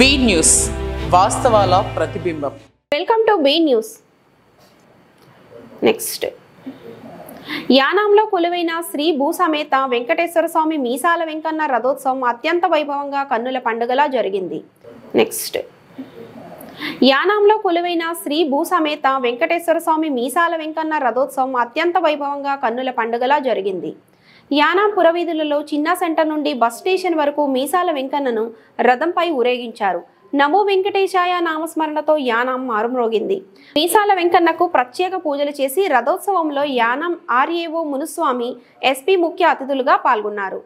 B news వాస్తవాల ప్రతిబింబం. Welcome to B news. Next, యానాంలో కొలువైన శ్రీ భూసమేత వెంకటేశ్వర స్వామి మీసాల వెంకన్న రథోత్సవం అత్యంత వైభవంగా కన్నుల పండుగలా జరిగింది. నెక్స్ట్, యానాంలో కొలువైన శ్రీ భూసమేత వెంకటేశ్వర స్వామి మీసాల వెంకన్న రథోత్సవం అత్యంత వైభవంగా కన్నుల పండుగలా జరిగింది. యానాం పురవీధులలో చిన్న సెంటర్ నుండి బస్ స్టేషన్ వరకు మీసాల వెంకన్నను రథంపై ఊరేగించారు. నమో వెంకటేశాయ నామస్మరణతో యానాం మారుమ్రోగింది. మీసాల వెంకన్నకు ప్రత్యేక పూజలు చేసి రథోత్సవంలో యానాం ఆర్ఏఓ మునుస్వామి, ఎస్పీ ముఖ్య అతిథులుగా పాల్గొన్నారు.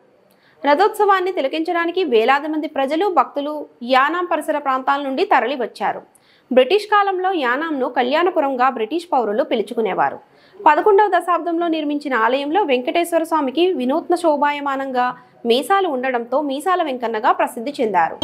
రథోత్సవాన్ని తిలకించడానికి వేలాది మంది ప్రజలు, భక్తులు యానాం పరిసర ప్రాంతాల నుండి తరలి వచ్చారు. బ్రిటిష్ కాలంలో యానాంను కళ్యాణపురంగా బ్రిటిష్ పౌరులు పిలుచుకునేవారు. 11వ దశాబ్దంలో నిర్మించిన ఆలయంలో వెంకటేశ్వర స్వామికి వినూత్న శోభాయమానంగా మీసాలు ఉండడంతో మీసాల వెంకన్నగా ప్రసిద్ధి చెందారు.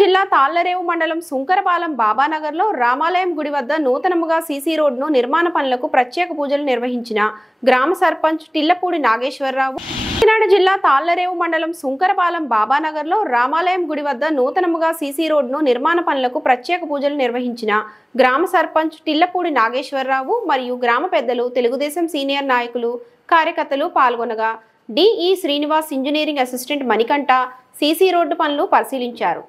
జిల్లా తాళ్లరేవు మండలం సుంకరపాలెం బాబానగర్లో రామాలయం గుడి వద్ద నూతనముగా సీసీ రోడ్ను నిర్మాణ పనులకు ప్రత్యేక పూజలు నిర్వహించిన గ్రామ సర్పంచ్ టిల్లపూడి నాగేశ్వరరావు. కాకినాడ జిల్లా తాళ్లరేవు మండలం సుంకరపాలెం బాబానగర్లో రామాలయం గుడి వద్ద నూతనముగా సీసీ రోడ్ను నిర్మాణ పనులకు ప్రత్యేక పూజలు నిర్వహించిన గ్రామ సర్పంచ్ టిల్లపూడి నాగేశ్వరరావు మరియు గ్రామ పెద్దలు, తెలుగుదేశం సీనియర్ నాయకులు, కార్యకర్తలు పాల్గొనగా DE Srinivas engineering assistant Manikanta CC road పనులు పరిశీలించారు.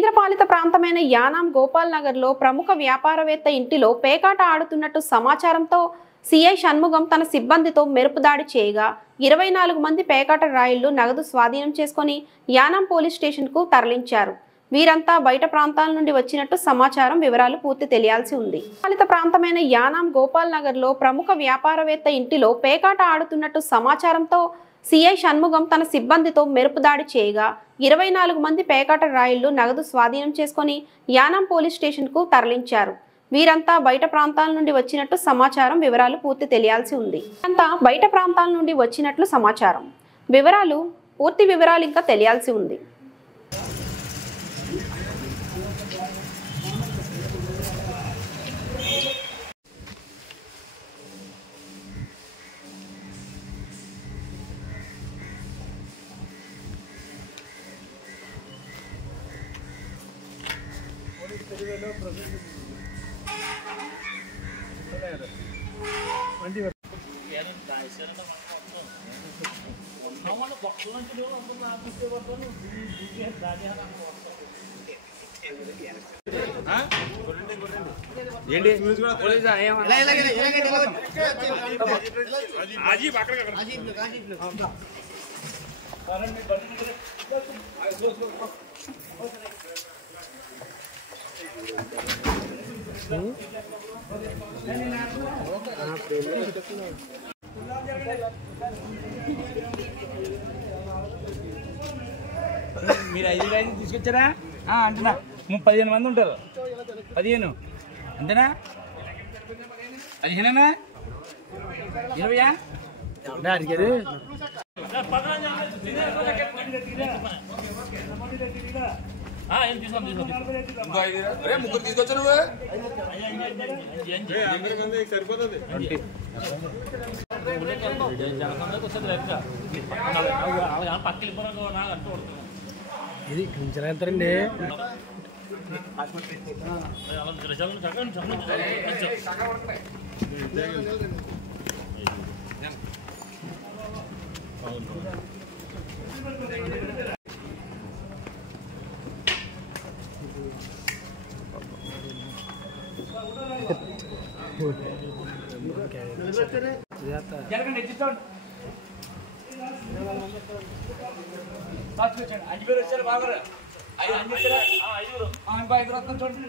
కేంద్రపాలిత ప్రాంతమైన యానాం గోపాల్ నగర్ లో ప్రముఖ వ్యాపారవేత్త ఇంటిలో పేకాట ఆడుతున్నట్టు సమాచారంతో సిఐ షణ్ముగం తన సిబ్బందితో మెరుపు దాడి చేయగా 24 మంది పేకాట రాయుళ్లు నగదు స్వాధీనం చేసుకుని యానాం పోలీస్ స్టేషన్ కు తరలించారు. వీరంతా బయట ప్రాంతాల నుండి వచ్చినట్టు సమాచారం. వివరాలు పూర్తి తెలియాల్సి ఉంది. పాలిత ప్రాంతమైన యానాం గోపాల్ నగర్ లో ప్రముఖ వ్యాపారవేత్త ఇంటిలో పేకాట ఆడుతున్నట్టు సమాచారంతో సిఐ షణ్ముగం తన సిబ్బందితో మెరుపు దాడి చేయగా 24 మంది పేకాట రాయుళ్లు నగదు స్వాధీనం చేసుకుని యానాం పోలీస్ స్టేషన్ కు తరలించారు. వీరంతా బయట ప్రాంతాల నుండి వచ్చినట్టు సమాచారం. వివరాలు పూర్తి తెలియాల్సి ఉంది. అంతా బయట ప్రాంతాల నుండి వచ్చినట్లు సమాచారం. పూర్తి వివరాలు ఇంకా తెలియాల్సి ఉంది. మీరు 5 తీసుకొచ్చారా అంటున్నా 15 మంది ఉంటారు. 15 అంతేనా? 15 20 అడిగారు. ముగ్గురు తీసుకొచ్చా నువ్వు సరిపోతుంది. ఇది ఎంతరండి? జరగండి ఎత్తించండి. 5 పేరు వచ్చారు. బాగా 5 వచ్చారా? 5 వస్తాం చూడండి.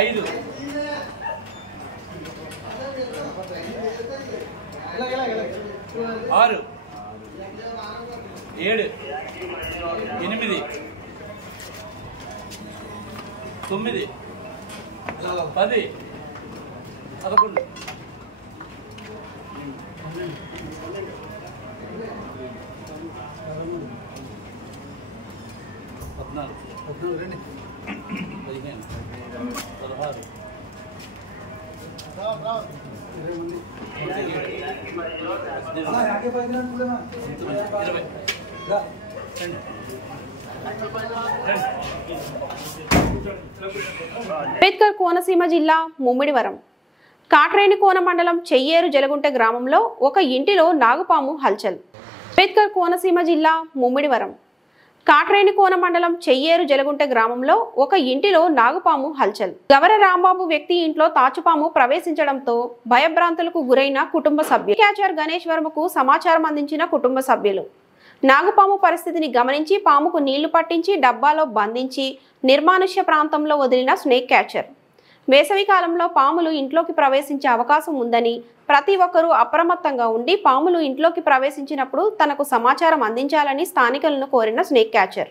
ఐదు 6 7 8 9 10 11 అంబేద్కర్ కోనసీమ జిల్లా ముమ్మిడివరం కాట్రేనికోన మండలం చెయ్యేరు జలగుంట గ్రామంలో ఒక ఇంటిలో నాగుపాము హల్చల్. అంబేద్కర్ కోనసీమ జిల్లా ముమ్మిడివరం కాట్రేనికోన మండలం చెయ్యేరు జలగుంట గ్రామంలో ఒక ఇంటిలో నాగుపాము హల్చల్. గవర రాంబాబు వ్యక్తి ఇంట్లో తాచుపాము ప్రవేశించడంతో భయభ్రాంతులకు గురైన కుటుంబ సభ్యులు. క్యాచర్ గణేష్ వర్మకు సమాచారం అందించిన కుటుంబ సభ్యులు నాగుపాము పరిస్థితిని గమనించి పాముకు నీళ్లు పట్టించి డబ్బాలో బంధించి నిర్మానుష్య ప్రాంతంలో వదిలిన స్నేక్ క్యాచర్. వేసవి కాలంలో పాములు ఇంట్లోకి ప్రవేశించే అవకాశం ఉందని ప్రతి ఒక్కరూ అప్రమత్తంగా ఉండి పాములు ఇంట్లోకి ప్రవేశించినప్పుడు తనకు సమాచారం అందించాలని స్థానికులను కోరిన స్నేక్ క్యాచర్.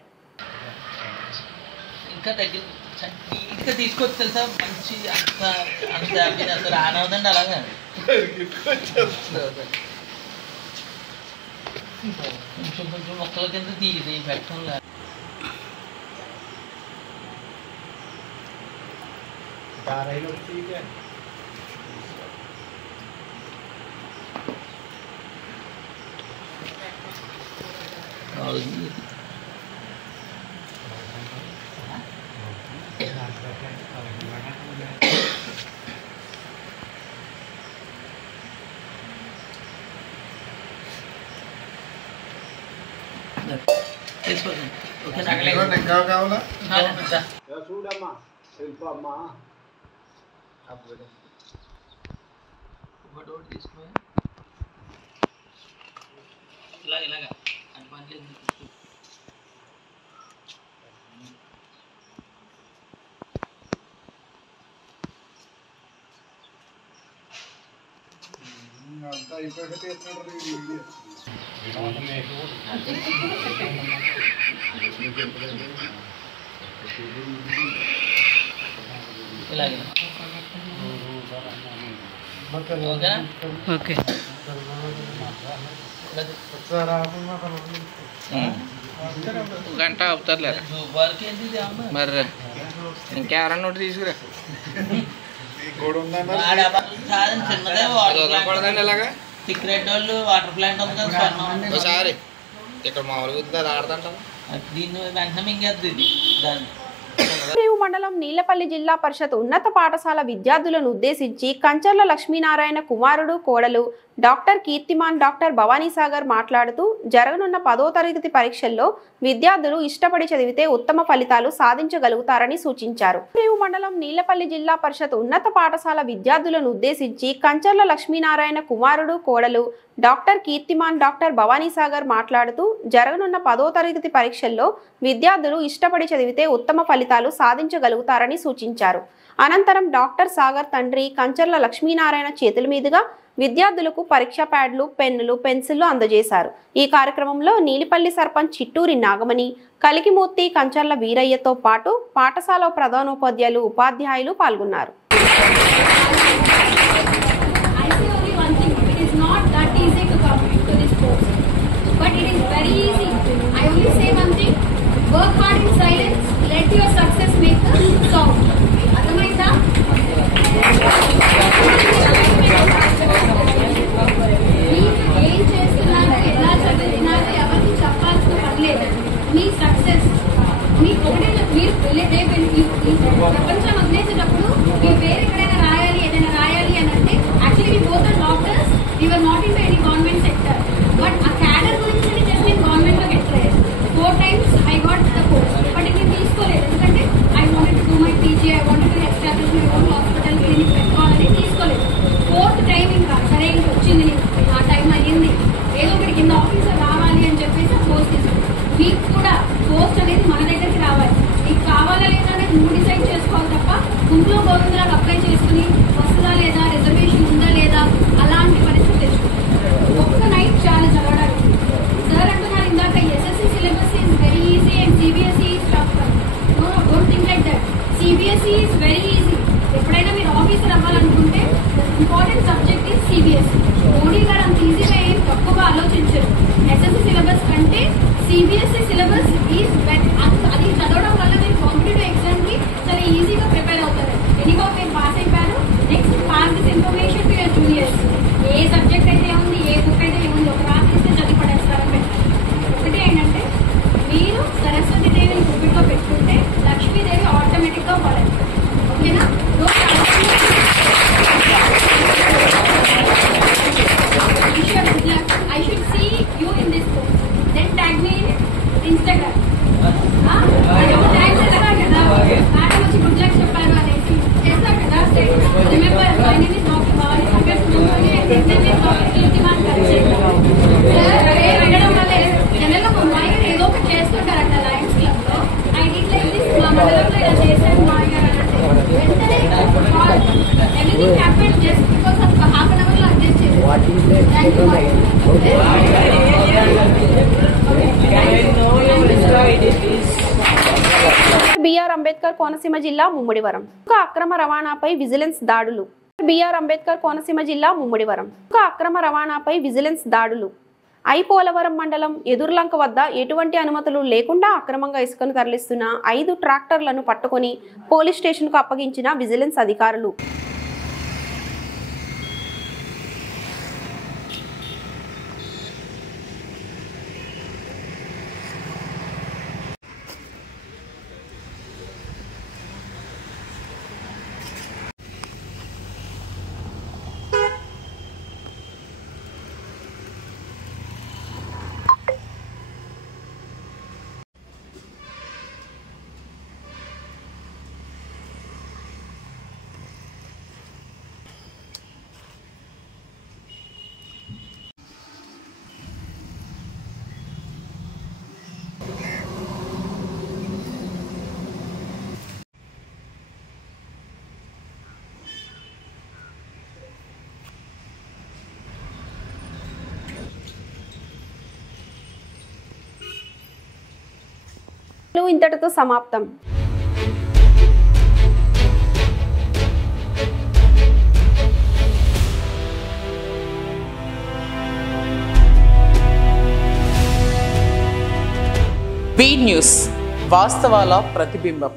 కొంచెం మొక్కల కింద తీసి పెట్టంలా చూడమ్మా వెళ్ళిపోమ్మా తీసుకో ఇలాగా అది పని అంతా అయిపోయి ఓకే గంట అవుతారులేరా మరి ఇంకెవరన్నా ఒకటి తీసుకురా చిన్నదే ఇలాగా సీక్రెట్ వాళ్ళు వాటర్ ప్లాంట్ ఉంది కదా ఒకసారి ఇక్కడ మామూలుగా ఆడదంటాం దీన్ని వెంటనే మింగేద్ది దాన్ని. మండలం నీలపల్లి జిల్లా పరిషత్ ఉన్నత పాఠశాల విద్యార్థులను ఉద్దేశించి కంచర్ల లక్ష్మీనారాయణ కుమారుడు కోడలు డాక్టర్ కీర్తిమాన్ డాక్టర్ భవానీసాగర్ మాట్లాడుతూ జరగనున్న 10వ తరగతి పరీక్షల్లో విద్యార్థులు ఇష్టపడి చదివితే ఉత్తమ ఫలితాలు సాధించగలుగుతారని సూచించారు. మండలం నీలపల్లి జిల్లా పరిషత్ ఉన్నత పాఠశాల విద్యార్థులను ఉద్దేశించి కంచర్ల లక్ష్మీనారాయణ కుమారుడు కోడలు డాక్టర్ కీర్తిమాన్ డాక్టర్ భవానీసాగర్ మాట్లాడుతూ జరగనున్న 10వ తరగతి పరీక్షల్లో విద్యార్థులు ఇష్టపడి చదివితే ఉత్తమ ఫలితాలు సాధించగలుగుతారని సూచించారు. అనంతరం డాక్టర్ సాగర్ తండ్రి కంచర్ల లక్ష్మీనారాయణ చేతుల మీదుగా విద్యార్థులకు పరీక్షా ప్యాడ్లు పెన్నులు పెన్సిళ్లు అందజేశారు. ఈ కార్యక్రమంలో నీలిపల్లి సర్పంచ్ చిట్టూరి నాగమణి కలికిమూర్తి కంచర్ల వీరయ్యతో పాటు పాఠశాల ప్రధానోపాధ్యాయులు ఉపాధ్యాయులు పాల్గొన్నారు. మీ సక్సెస్ మీకు ఒకటే మీరు ప్రపంచాన్ని వదిలేసేటప్పుడు మీరు వేరే ఎక్కడైనా రాయాలి ఏదైనా రాయాలి అని అంటే యాక్చువల్లీ మీ both are doctors your not in to any government sector but ఆ క్యాడర్ గురించి జస్ట్ నేను గవర్నమెంట్ లో గెట్ అయ్యాను 4 times I got the post but ఇది నేను తీసుకోలేదు ఎందుకంటే I wanted to do my PG I wanted to establish my own hospital clinic పెట్టుకోవాలని తీసుకోలేదు 4th time ఇంకా సరే ఇంక వచ్చింది నీకు ఆ టైం అయ్యింది ఏదో ఒకటి కింద ఆఫీసర్ రావాలి అని చెప్పేసి ఆ పోస్ట్ తీసుకుంది మీకు కూడా పోస్ట్ అనేది మన దగ్గరికి రావాలి మీకు కావాలా లేదా అనేది నువ్వు డిసైడ్ చేసుకోవాలి తప్ప గుంపులో గోవిందరాలు అప్లై చేసుకుని వస్తుందా లేదా రిజర్వేషన్ ఉందా లేదా అలాంటి పరిస్థితి తెచ్చుకుంటారు ఒక్క నైట్ చాలా చదవడానికి సార్ అంటున్నారు ఇందాక SSC syllabus is very easy and CBSE is tough no don't think like that CBSE is very easy ఎప్పుడైనా మీరు ఆఫీసర్ అవ్వాలనుకుంటే important subject is CBSE Modi గారు అంత ఈజీగా ఏం తక్కువగా ఆలోచించారు ఎస్ఎస్సి సిలబస్ కంటే సిబిఎస్ఈ సిలబస్ ఈజ్ అది చదవడం వల్ల మీరు కాంపిటేటివ్ ఎగ్జామ్ కి చాలా ఈజీగా ప్రిపేర్ అవుతారు ఎనీగా మీరు పాస్ అయిపోయారు next pass this information to your juniors A subject అయితే ఏముంది ఏ బుక్ అయితే ఏముంది ఒక రాత్రిస్తే చదివి పడేస్తారని పెట్టారు ఒకటి ఏంటంటే మీరు సరస్వతి దేవిని గుప్పిట్లో పెట్టుకుంటే లక్ష్మీదేవి ఆటోమేటిక్ గా పడేస్తారు ఓకేనా I should see you in this post. Then tag me in Instagram. Madam వచ్చి గుడ్ లక్ చెప్పారు అనేసి చేస్తారు కదా remember my name is doctor Bali వెళ్ళడం వల్లే జనరల్గా మా అమ్మాయి గారు ఏదో ఒకటి చేస్తుంటారంట లయన్స్ క్లబ్ లో ఐ డిడ్ లైక్ దిస్ మా మండలంలో ఇలా చేశాను మా గారు అంటే వెంటనే anything happen just because of half an hour లో అడ్జస్ట్ చేశారు బిఆర్ అంబేద్కర్ కోనసీమ జిల్లా ముమ్మడివరం అక్రమ రవాణాపై విజిలెన్స్ దాడులు బిఆర్ అంబేద్కర్ కోనసీమ జిల్లా ముమ్మడివరం అక్రమ రవాణాపై విజిలెన్స్ దాడులు ఐపోలవరం మండలం ఎదుర్లంక వద్ద ఎటువంటి అనుమతులు లేకుండా అక్రమంగా ఇసుకను తరలిస్తున్న 5 ట్రాక్టర్లను పట్టుకొని పోలీస్ స్టేషన్కు అప్పగించిన విజిలెన్స్ అధికారులు. ఇంతటితో సమాప్తం. బీ న్యూస్ వాస్తవాల ప్రతిబింబం.